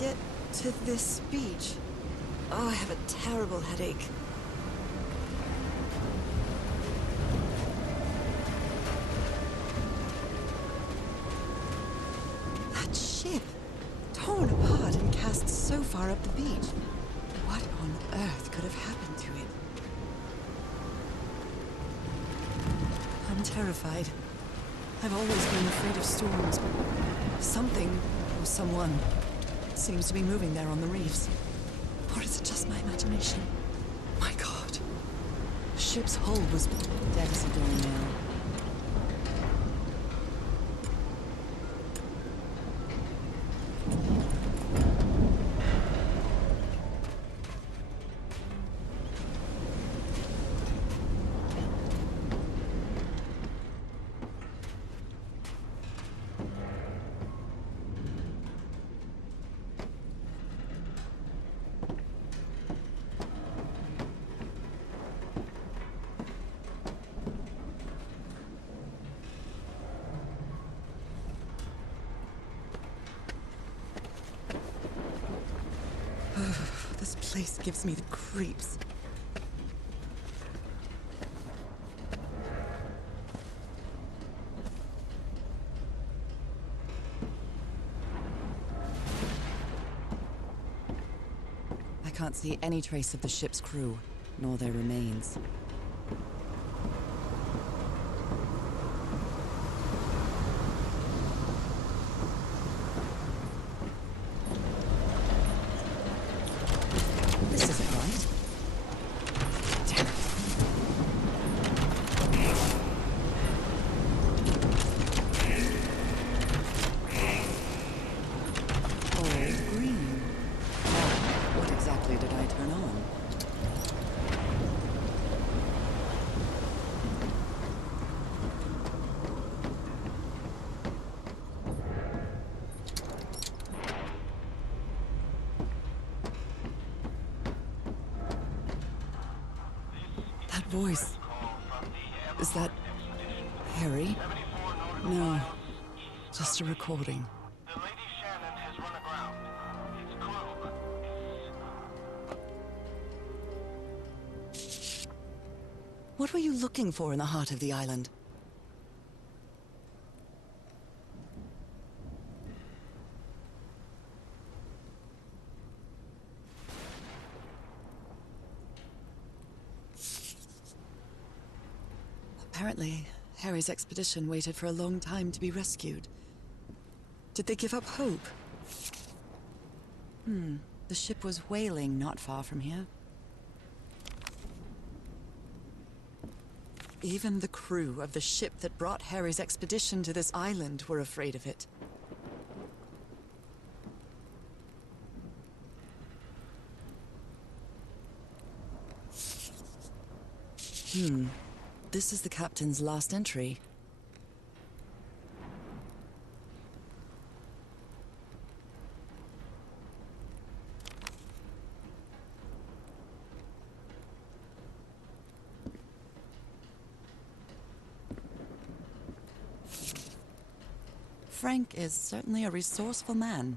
get to this beach? Oh, I have a terrible headache. That ship! Torn apart and cast so far up the beach. What on earth could have happened to it? I'm terrified. I've always been afraid of storms. Something, or someone, seems to be moving there on the reefs. Or is it just my imagination? My God. The ship's hull was dead as a doornail. This place gives me the creeps. I can't see any trace of the ship's crew, nor their remains. This isn't right. Damn it. All green. Now, what exactly did I turn on? That voice. Is that Harry? No, just a recording. The Lady Shannon has run aground. His crew is... What were you looking for in the heart of the island? Apparently, Harry's expedition waited for a long time to be rescued. Did they give up hope? The ship was whaling not far from here. Even the crew of the ship that brought Harry's expedition to this island were afraid of it. This is the captain's last entry. Frank is certainly a resourceful man.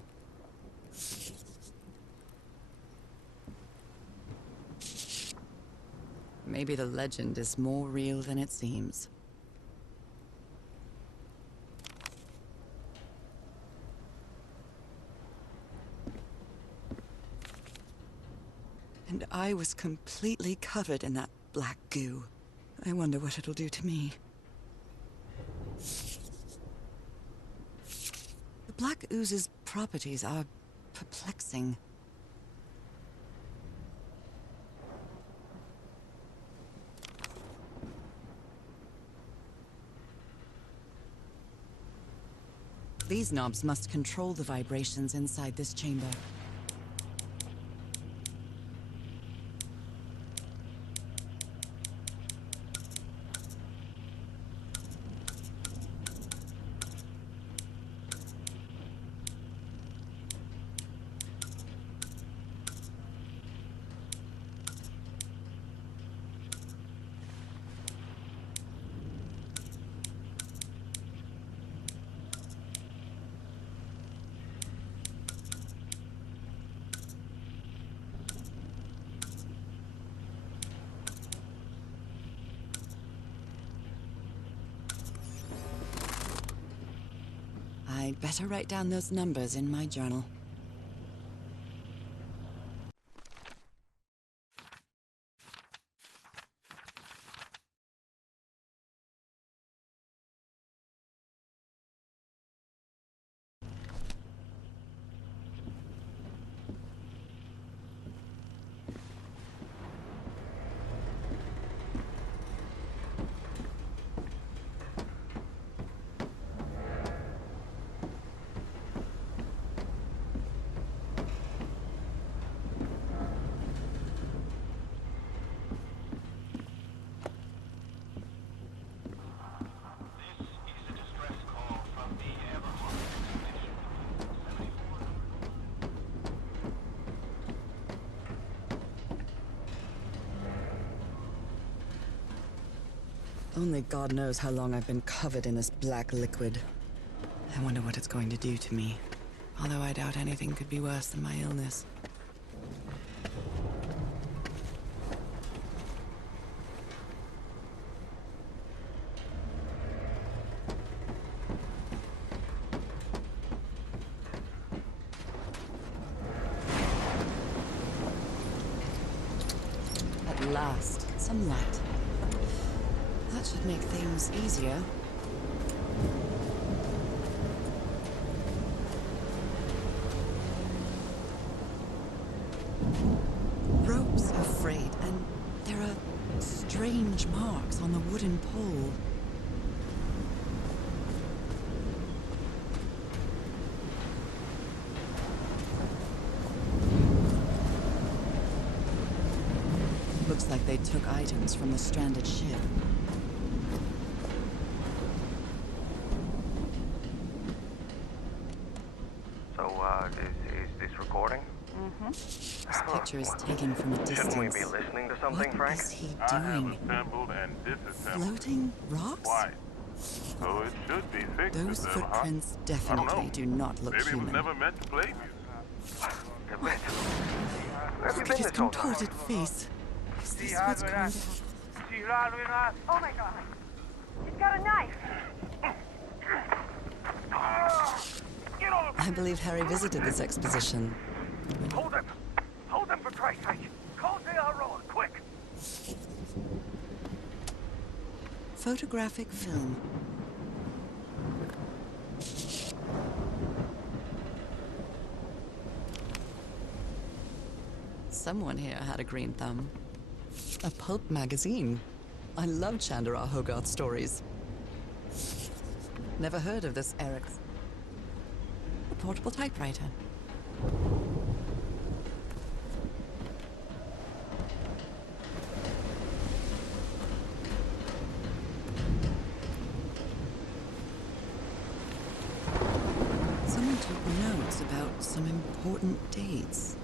Maybe the legend is more real than it seems. And I was completely covered in that black goo. I wonder what it'll do to me. The black ooze's properties are perplexing. These knobs must control the vibrations inside this chamber. better write down those numbers in my journal. This is a distress call from the Everhart expedition. 74. Only God knows how long I've been covered in this black liquid. I wonder what it's going to do to me. Although I doubt anything could be worse than my illness. At last, some light. That should make things easier. Ropes are frayed, and there are strange marks on the wooden pole. Looks like they took items from the stranded ship. So, is this recording? This picture is taken from a distance. Shouldn't we be listening to something, What Frank? is he I have doing? assembled and disassembled Floating rocks? twice. So it should be fixed Those to them, huh? footprints I don't know. definitely do not look Maybe it was human. never meant to blame you. Where have you Look been at his this whole time? contorted face. Is this what's going to happen? Oh my god. He's got a knife. I believe Harry visited this exposition. Hold him! Hold him for Christ's sake! Call J.R. Rowan, quick! Photographic film. Someone here had a green thumb. A pulp magazine. I love Chandra Hogarth stories. Never heard of this Eric's. A portable typewriter. Someone took notes about some important dates.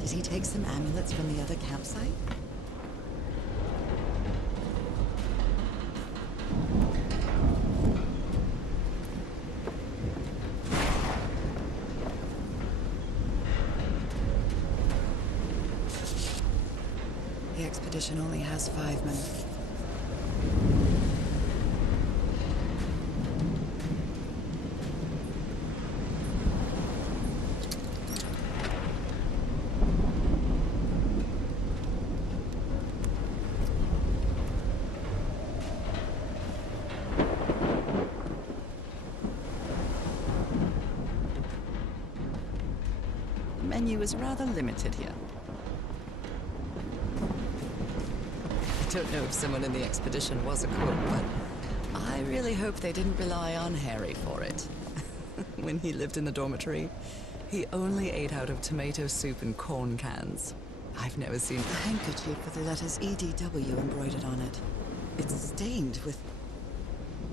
Did he take some amulets from the other campsite? The expedition only has 5 men. The menu is rather limited here. I don't know if someone in the expedition was a cook, but I really hope they didn't rely on Harry for it. When he lived in the dormitory, he only ate out of tomato soup and corn cans. I've never seen a handkerchief with the letters EDW embroidered on it. It's stained with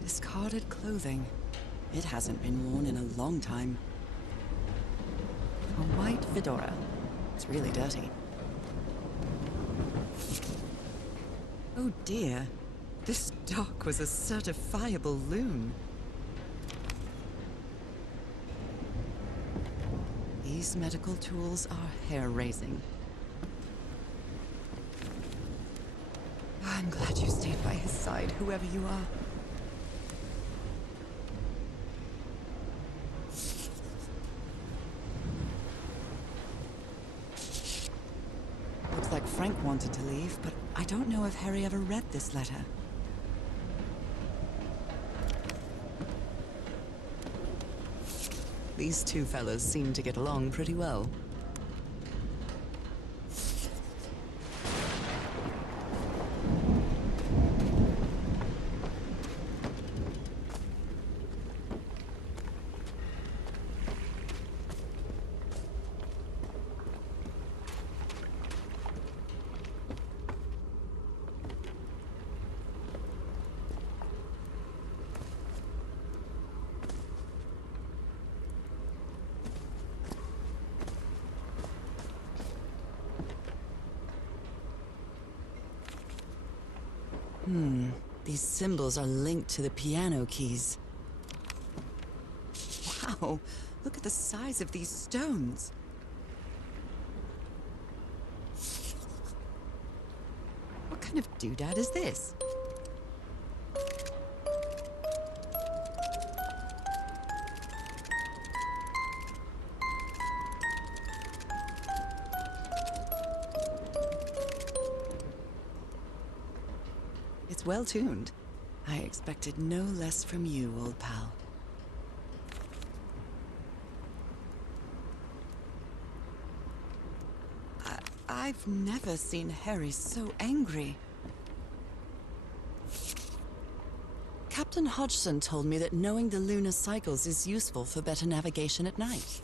discarded clothing. It hasn't been worn in a long time. A white fedora. It's really dirty. Oh dear. This doc was a certifiable loon. These medical tools are hair-raising. I'm glad you side, whoever you are. Looks like Frank wanted to leave, but I don't know if Harry ever read this letter. These two fellas seem to get along pretty well. These symbols are linked to the piano keys. Wow, look at the size of these stones. What kind of doodad is this? It's well tuned. I expected no less from you, old pal. I've never seen Harry so angry. Captain Hodgson told me that knowing the lunar cycles is useful for better navigation at night.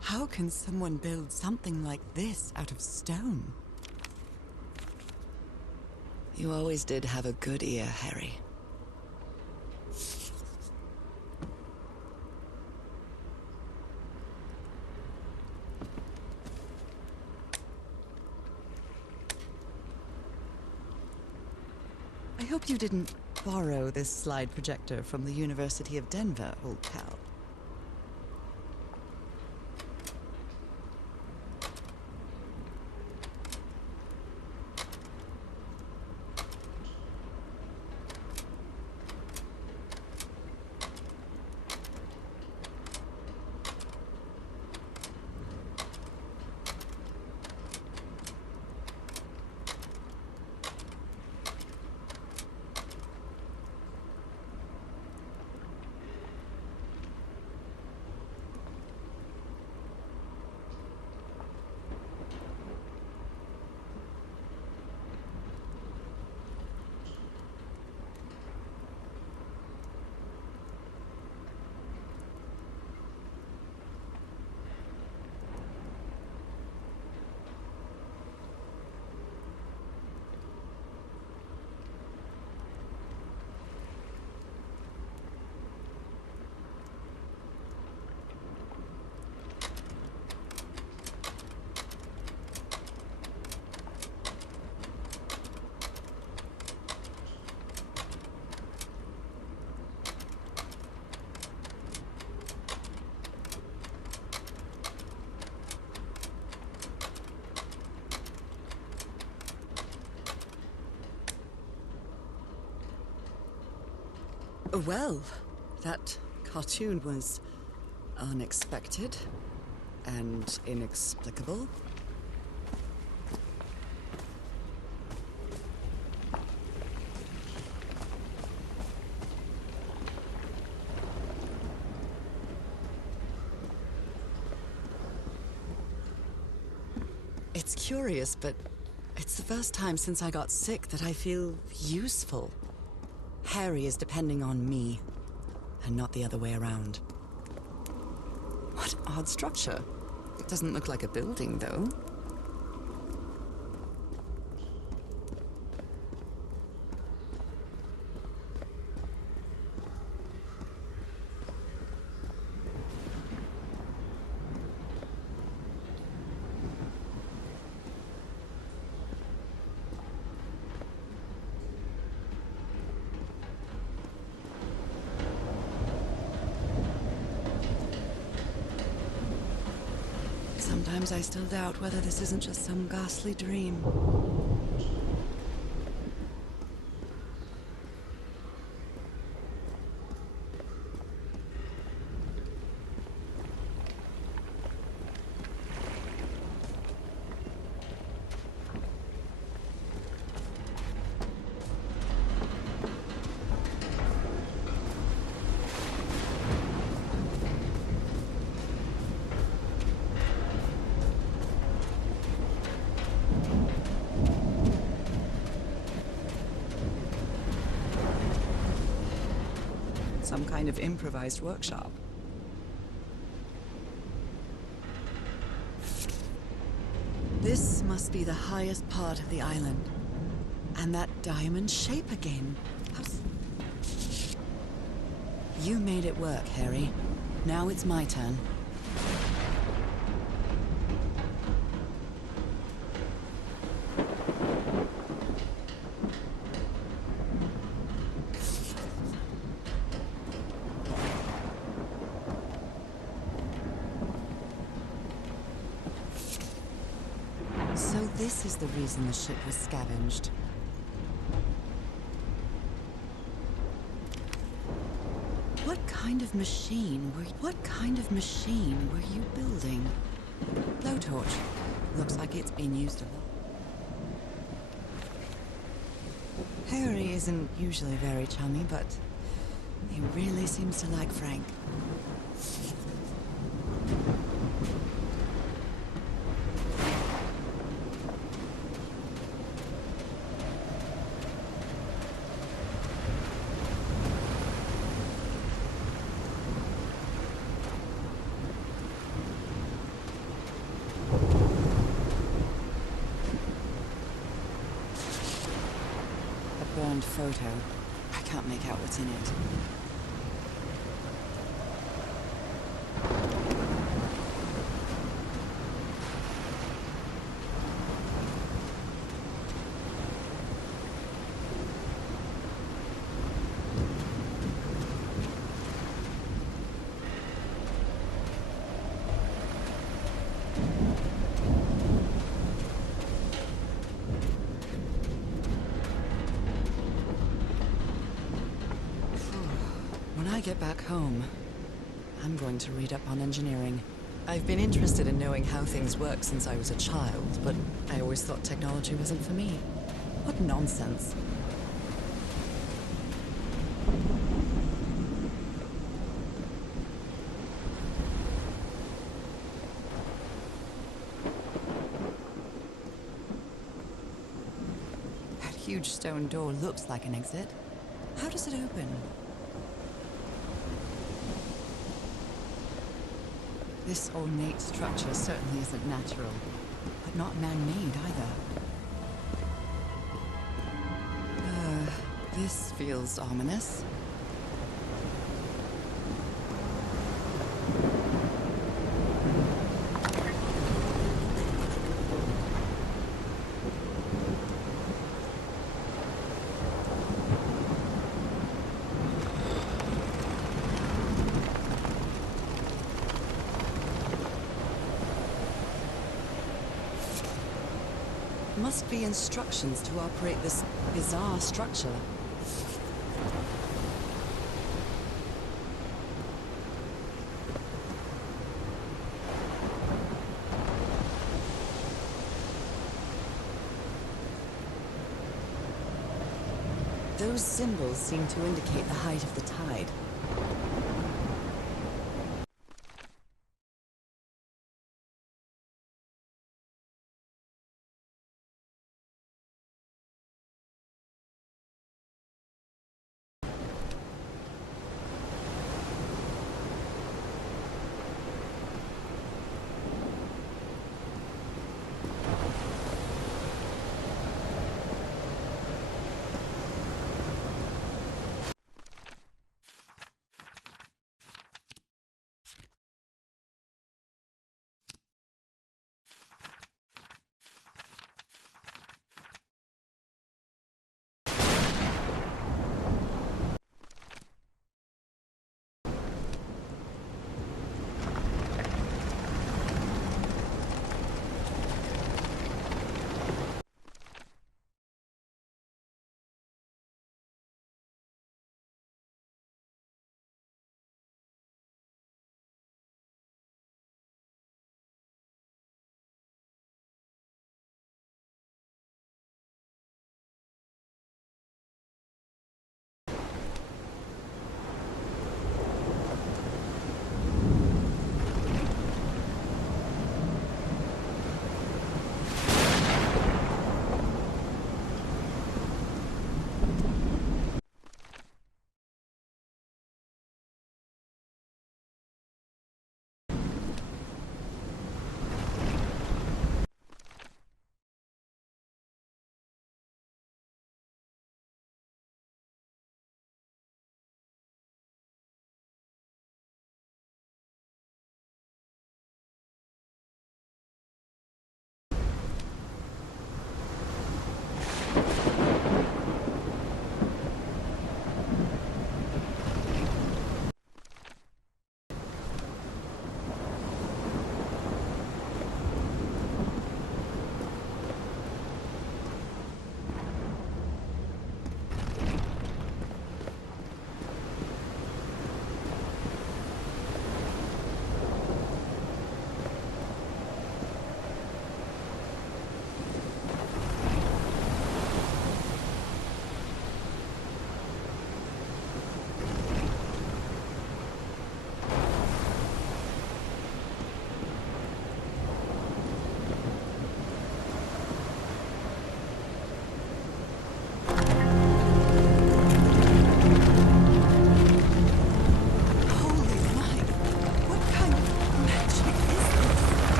How can someone build something like this out of stone? You always did have a good ear, Harry. I hope you didn't borrow this slide projector from the University of Denver, old pal. Well, that cartoon was unexpected and inexplicable. It's curious, but it's the first time since I got sick that I feel useful. Harry is depending on me, and not the other way around. What odd structure. It doesn't look like a building, though. Sometimes I still doubt whether this isn't just some ghastly dream. Some kind of improvised workshop. This must be the highest part of the island. And that diamond shape again. You made it work, Harry. Now it's my turn. So this is the reason the ship was scavenged. What kind of machine were you building? Blowtorch. Looks like it's been used a lot. Harry isn't usually very chummy, but he really seems to like Frank. Burned photo. I can't make out what's in it. When I get back home, I'm going to read up on engineering. I've been interested in knowing how things work since I was a child, but I always thought technology wasn't for me. What nonsense. That huge stone door looks like an exit. How does it open? This ornate structure certainly isn't natural, but not man-made either. This feels ominous. Must be instructions to operate this bizarre structure. Those symbols seem to indicate the height of the tide.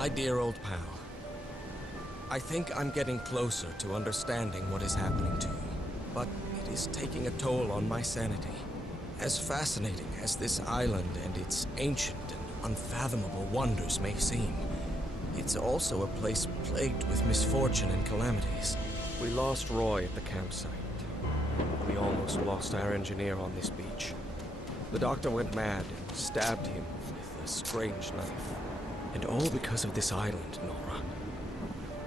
My dear old pal, I think I'm getting closer to understanding what is happening to you, but it is taking a toll on my sanity. As fascinating as this island and its ancient and unfathomable wonders may seem, it's also a place plagued with misfortune and calamities. We lost Roy at the campsite. We almost lost our engineer on this beach. The doctor went mad and stabbed him with a strange knife. And all because of this island, Nora.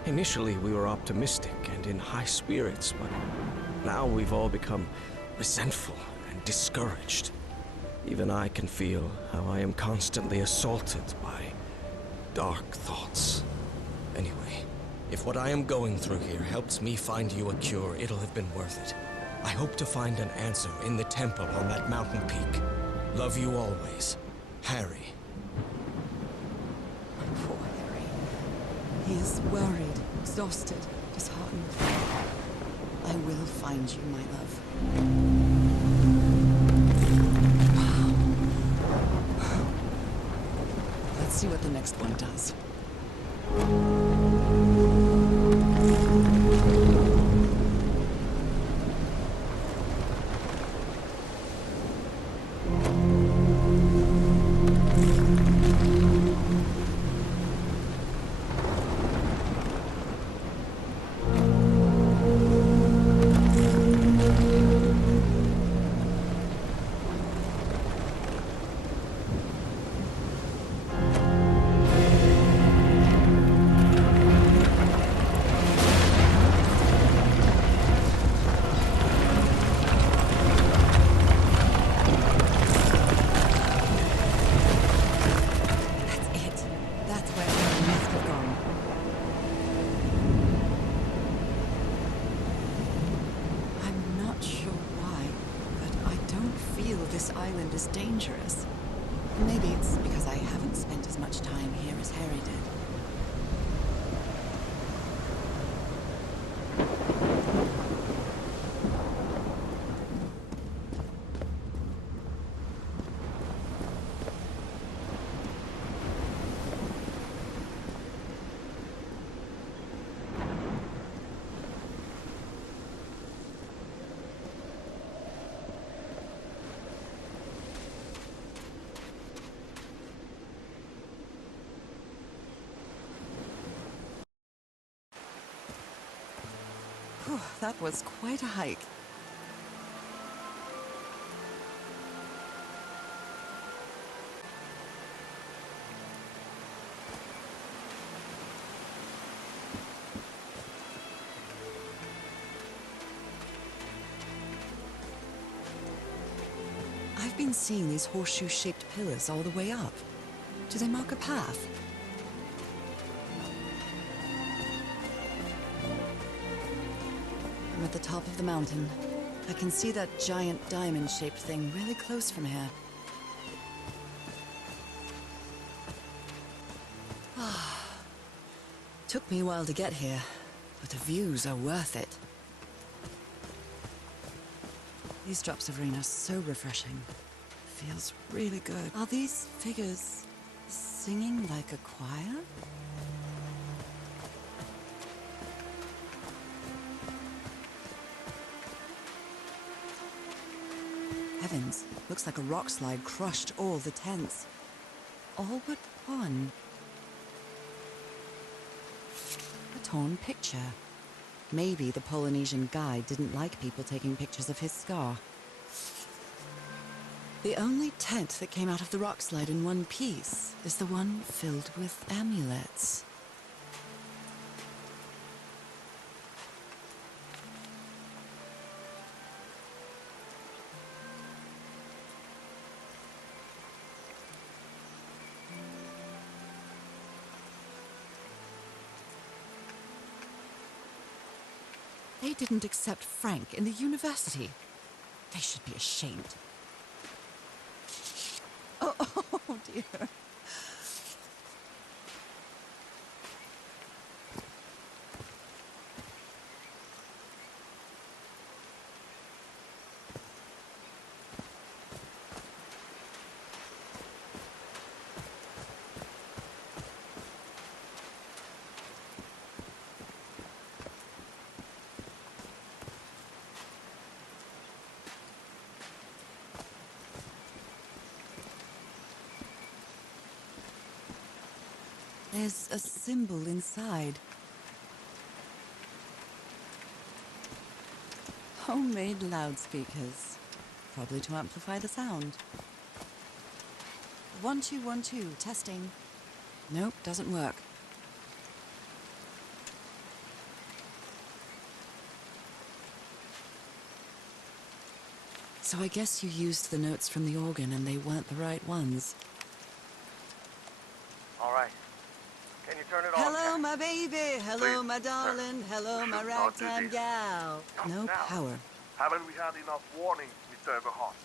Initially, we were optimistic and in high spirits, but now we've all become resentful and discouraged. Even I can feel how I am constantly assaulted by dark thoughts. Anyway, if what I am going through here helps me find you a cure, it'll have been worth it. I hope to find an answer in the temple on that mountain peak. Love you always, Harry. Poor Harry. He is worried, exhausted, disheartened. I will find you, my love. Let's see what the next one does. This island is dangerous. Maybe it's because I haven't spent as much time here as Harry did. Whew, that was quite a hike. I've been seeing these horseshoe-shaped pillars all the way up. Do they mark a path? I'm at the top of the mountain. I can see that giant diamond-shaped thing really close from here. Took me a while to get here, but the views are worth it. These drops of rain are so refreshing. Feels really good. Are these figures singing like a choir? Heavens, looks like a rock slide crushed all the tents. All but one. A torn picture. Maybe the Polynesian guide didn't like people taking pictures of his scar. The only tent that came out of the rock slide in one piece is the one filled with amulets. They didn't accept Frank in the university. They should be ashamed. Oh, oh dear. There's a symbol inside. Homemade loudspeakers. Probably to amplify the sound. 1, 2, 1, 2, testing. Nope, doesn't work. So I guess you used the notes from the organ and they weren't the right ones. All right. Can you turn it on? Hello, Cat? my baby. Hello, Please, my sir. darling. Hello, We my should not do ragtime this. gal. No Now. power. Haven't we had enough warnings, Mr. Everhart?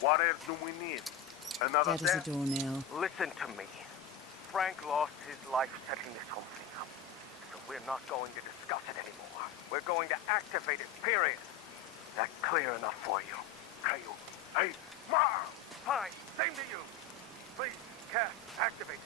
What else do we need? Another Dead as a death? doornail. Listen to me. Frank lost his life setting this whole thing up. So we're not going to discuss it anymore. We're going to activate it, period. That clear enough for you? Caillou. Hey, Ma! Hi, same to you. Please, Cass, activate.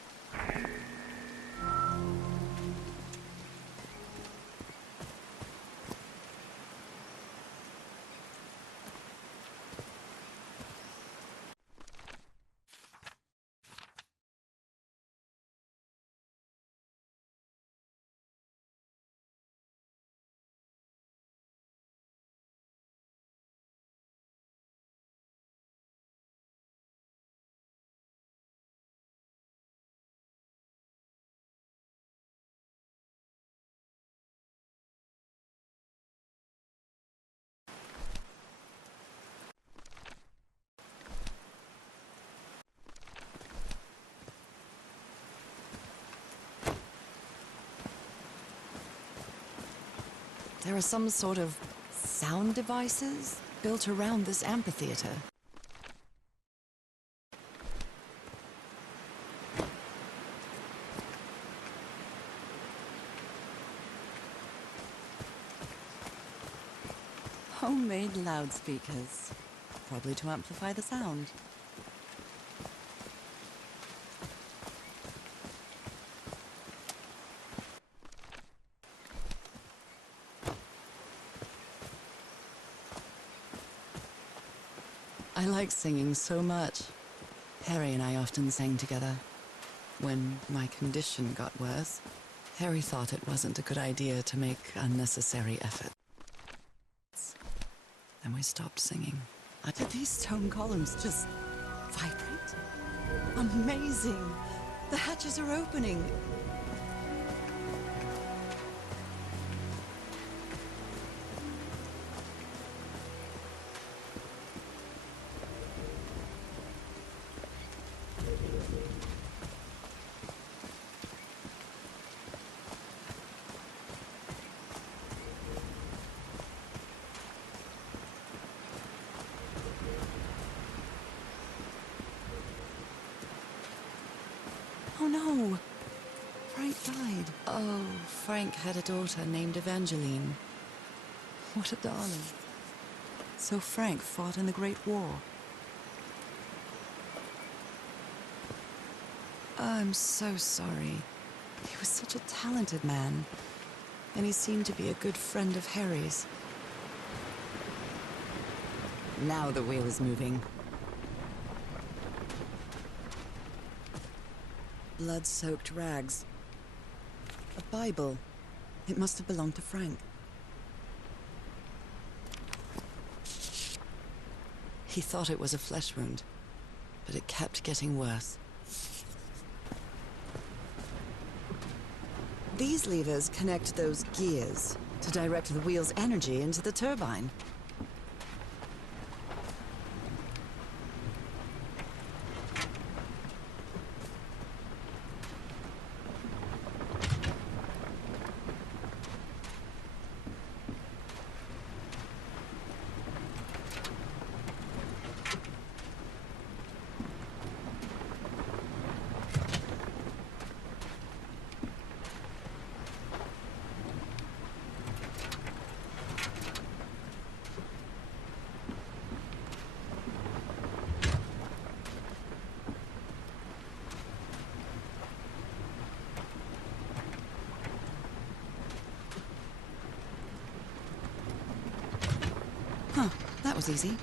There are some sort of sound devices built around this amphitheater. Homemade loudspeakers. Probably to amplify the sound. I like singing so much. Harry and I often sang together. When my condition got worse, Harry thought it wasn't a good idea to make unnecessary efforts. Then we stopped singing. Did these stone columns just vibrate? Amazing! The hatches are opening. Oh no! Frank died. Oh, Frank had a daughter named Evangeline. What a darling. So Frank fought in the Great War. I'm so sorry. He was such a talented man. And he seemed to be a good friend of Harry's. Now the wheel is moving. Blood-soaked rags. A Bible. It must have belonged to Frank. He thought it was a flesh wound, but it kept getting worse. These levers connect those gears to direct the wheel's energy into the turbine. Huh, that was easy.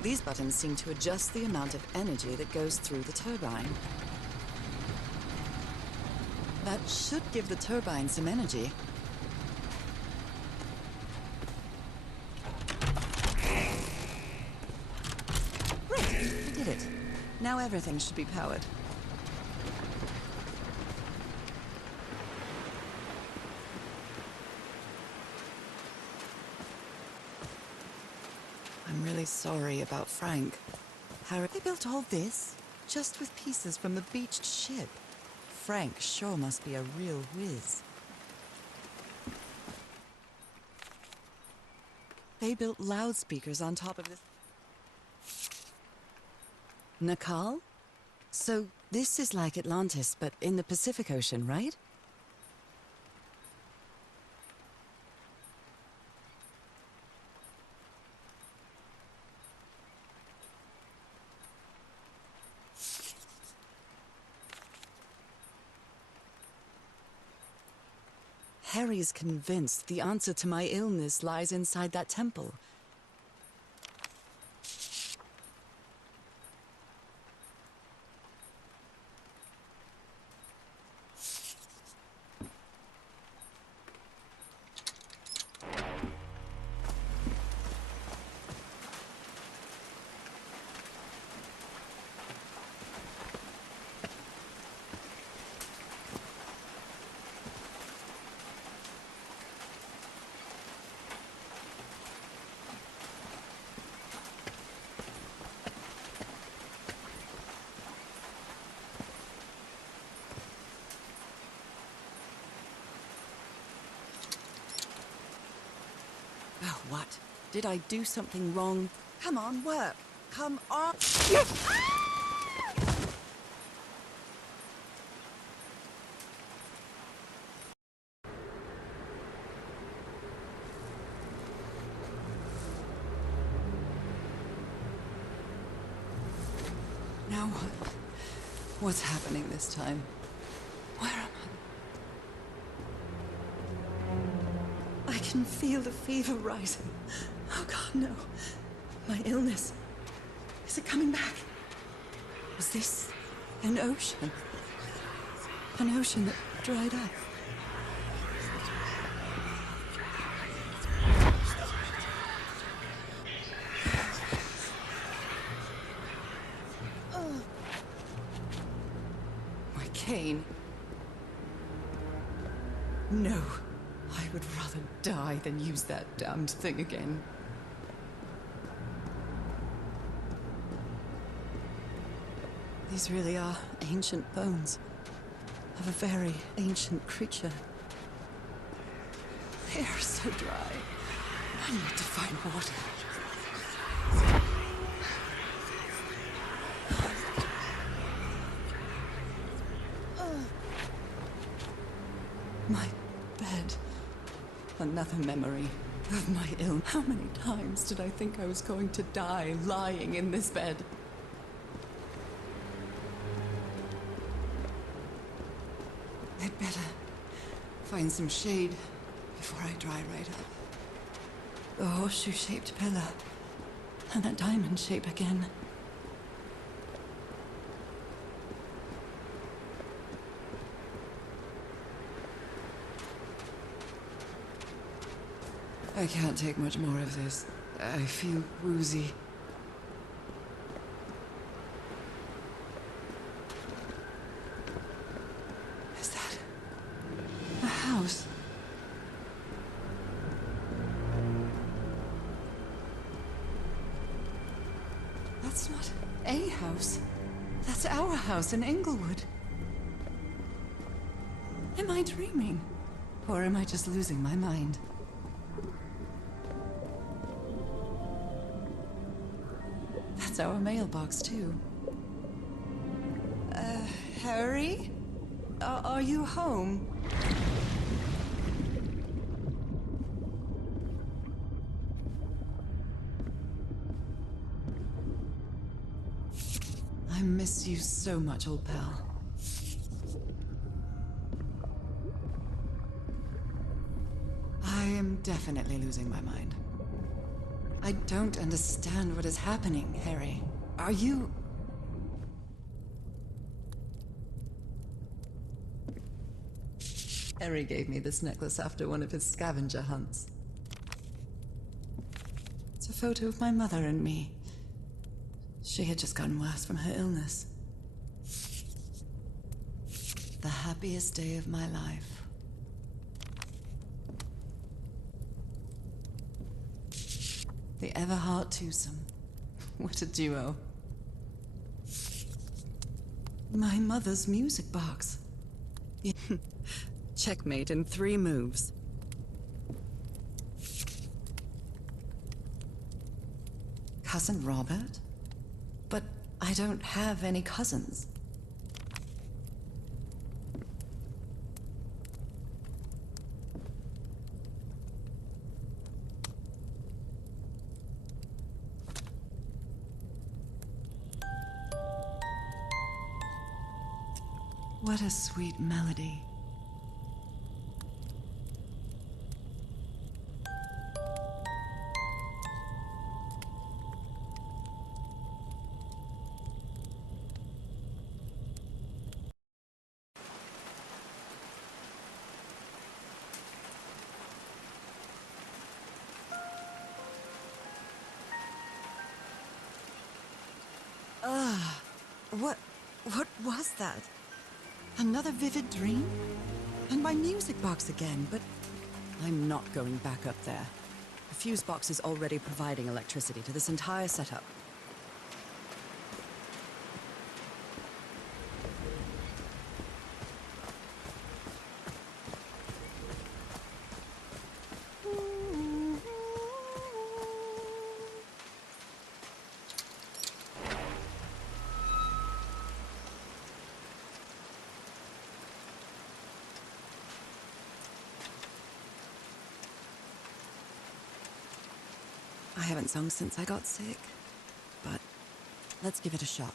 These buttons seem to adjust the amount of energy that goes through the turbine. That should give the turbine some energy. Great, I did it. Now everything should be powered. I'm really sorry about Frank. Harry, they built all this just with pieces from the beached ship. Frank sure must be a real whiz. They built loudspeakers on top of this. Nakal? So this is like Atlantis, but in the Pacific Ocean, right? Harry's convinced the answer to my illness lies inside that temple. Oh, what? Did I do something wrong? Come on, work. Come on. Now what? What's happening this time? Where am I? I can feel the fever rising. Oh God, no. My illness. Is it coming back? Was this an ocean? An ocean that dried up? My cane. No. I would rather die than use that damned thing again. These really are ancient bones of a very ancient creature. They are so dry. I need to find water. My bed. Another memory of my illness. How many times did I think I was going to die lying in this bed? I'd better find some shade before I dry right up. The horseshoe-shaped pillar. And that diamond shape again. I can't take much more of this. I feel woozy. Is that a house? That's not a house. That's our house in Inglewood. Am I dreaming? Or am I just losing my mind? That's our mailbox, too. Harry? Are you home? I miss you so much, old pal. I am definitely losing my mind. I don't understand what is happening, Harry. Are you... Harry gave me this necklace after one of his scavenger hunts. It's a photo of my mother and me. She had just gotten worse from her illness. The happiest day of my life. The Everhart twosome. What a duo. My mother's music box. Checkmate in 3 moves. Cousin Robert? But I don't have any cousins. What a sweet melody. What was that? Another vivid dream? And my music box again, but I'm not going back up there. The fuse box is already providing electricity to this entire setup. I haven't sung since I got sick, but let's give it a shot.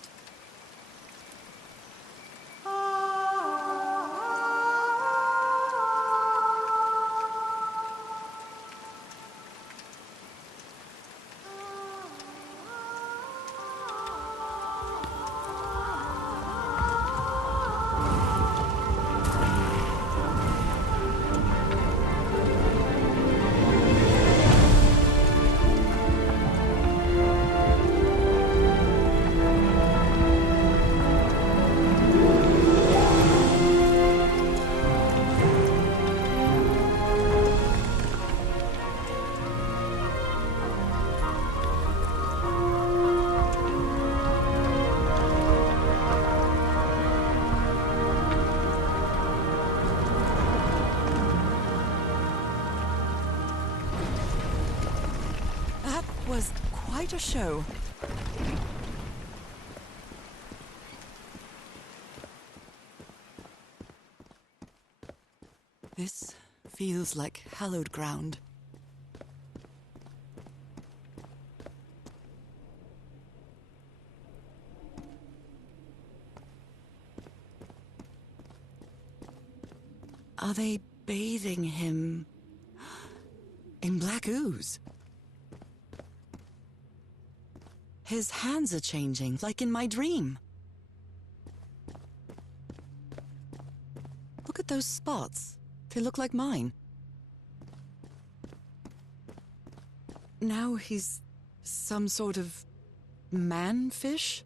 Was quite a show. This feels like hallowed ground. Are they bathing him in black ooze? His hands are changing, like in my dream. Look at those spots. They look like mine. Now he's some sort of man-fish?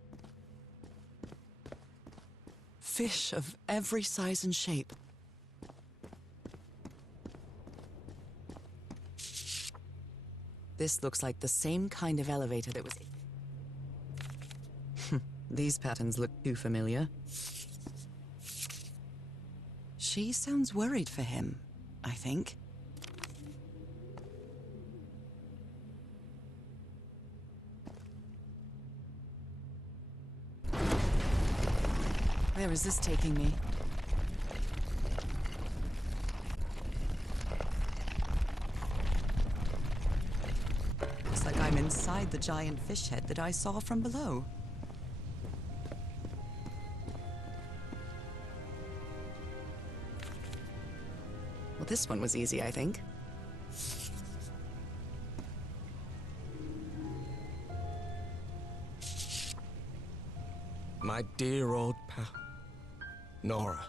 Fish of every size and shape. This looks like the same kind of elevator that was... These patterns look too familiar. She sounds worried for him, I think. Where is this taking me? Looks like I'm inside the giant fish head that I saw from below. Well, this one was easy, I think. My dear old pal. Nora.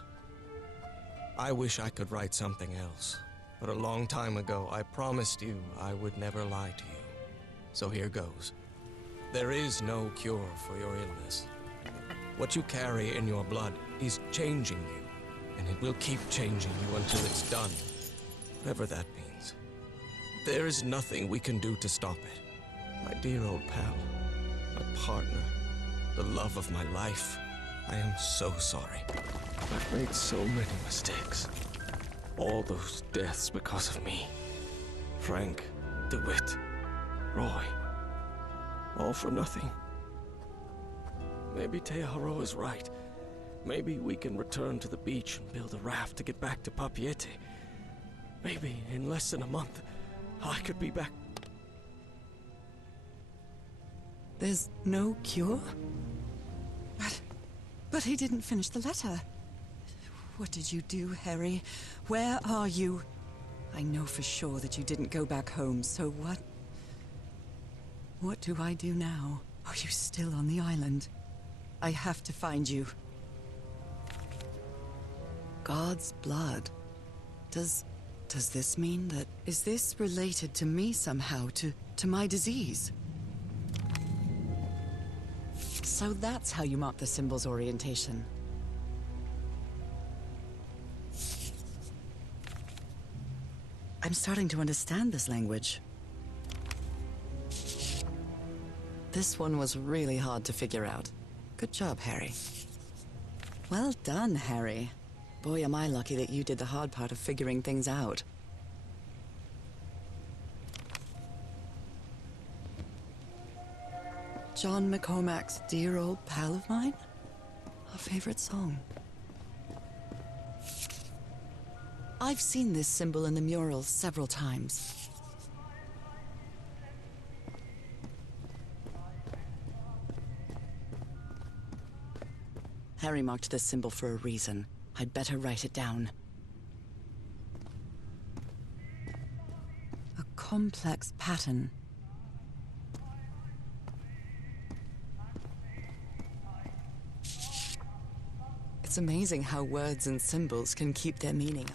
I wish I could write something else, but a long time ago I promised you I would never lie to you. So here goes. There is no cure for your illness. What you carry in your blood is changing you, and it will keep changing you until it's done, whatever that means. There is nothing we can do to stop it. My dear old pal, my partner, the love of my life, I am so sorry. I've made so many mistakes. All those deaths because of me. Frank, DeWitt, Roy. All for nothing. Maybe Teodoro is right. Maybe we can return to the beach and build a raft to get back to Papiete. Maybe in less than a month, I could be back. There's no cure? But he didn't finish the letter. What did you do, Harry? Where are you? I know for sure that you didn't go back home, so what? What do I do now? Are you still on the island? I have to find you. God's blood. Does this mean that... Is this related to me somehow, to my disease? So that's how you mark the symbol's orientation. I'm starting to understand this language. This one was really hard to figure out. Good job, Harry. Well done, Harry. Boy, am I lucky that you did the hard part of figuring things out. John McCormack's Dear Old Pal of Mine? A favorite song. I've seen this symbol in the murals several times. Harry marked this symbol for a reason. I'd better write it down. A complex pattern. It's amazing how words and symbols can keep their meaning.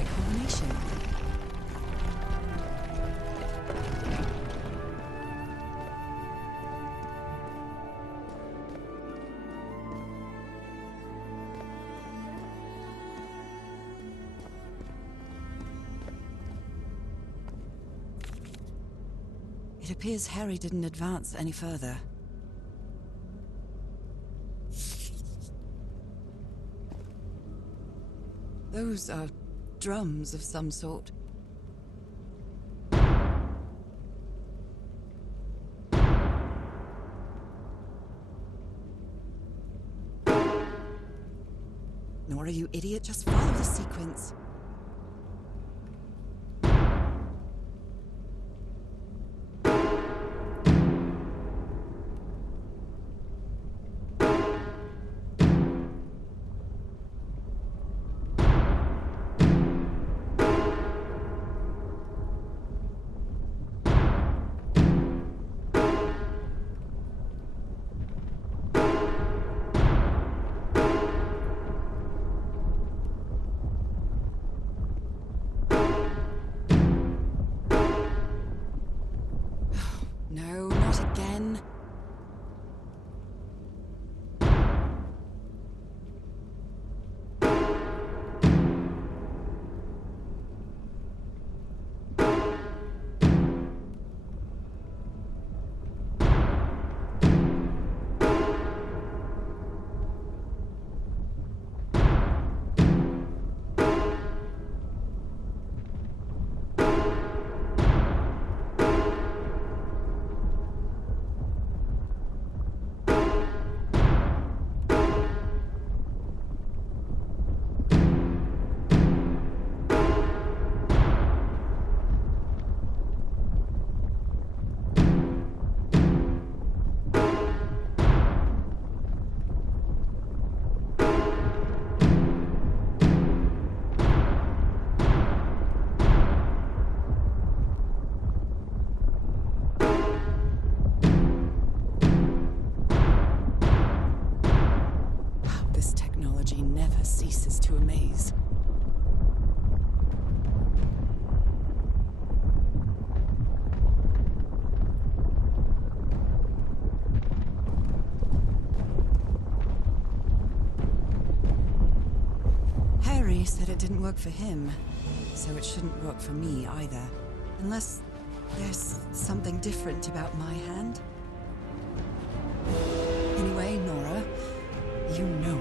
right combination. It appears Harry didn't advance any further. Those are drums of some sort. Nora, you idiot, just follow the sequence. No, not again. This technology never ceases to amaze. Harry said it didn't work for him, so it shouldn't work for me either. Unless there's something different about my hand. Anyway, Nora, you know